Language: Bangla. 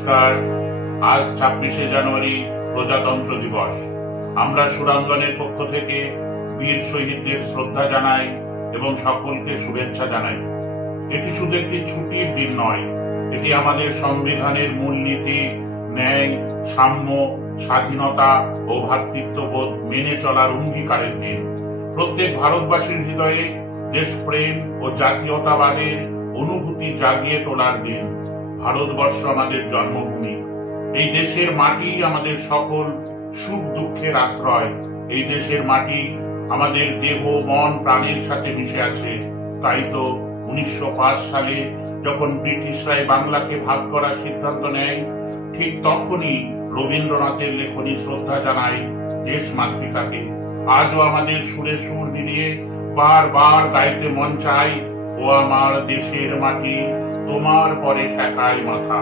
নমস্কার। আজ 26শে জানুয়ারি প্রজাতন্ত্র দিবস। আমরা সুরাঙ্গনের পক্ষ থেকে বীর শহীদদের শ্রদ্ধা জানাই এবং সকলকে শুভেচ্ছা জানাই। এটি শুধু একটি ছুটির দিন নয়, এটি আমাদের সংবিধানের মূলনীতি ন্যায়, সাম্য, স্বাধীনতা ও ভ্রাতৃত্ববোধ মেনে চলার অঙ্গীকারের দিন। প্রত্যেক ভারতবাসীর হৃদয়ে দেশপ্রেম ও জাতীয়তাবাদের অনুভূতি জাগিয়ে তোলার দিন। ভারতবর্ষ আমাদের জন্মভূমি। এই দেশের মাটি আমাদের সকল সুখ দুঃখের আশ্রয়। এই দেশের মাটি আমাদের দেহ মন প্রাণের সাথে মিশে আছে। তাই তো 1905 সালে যখন ব্রিটিশরাই বাংলাকে ভাগ করার সিদ্ধান্ত নেয়, ঠিক তখনই রবীন্দ্রনাথের লেখনী শ্রদ্ধা জানায় দেশ মাতৃকাকে। আজও আমাদের সুরে সুর মিলিয়ে বারবার গাইতে মন চাই, ও আমার দেশের মাটি তোমার পরে ঠেকায় মাথা।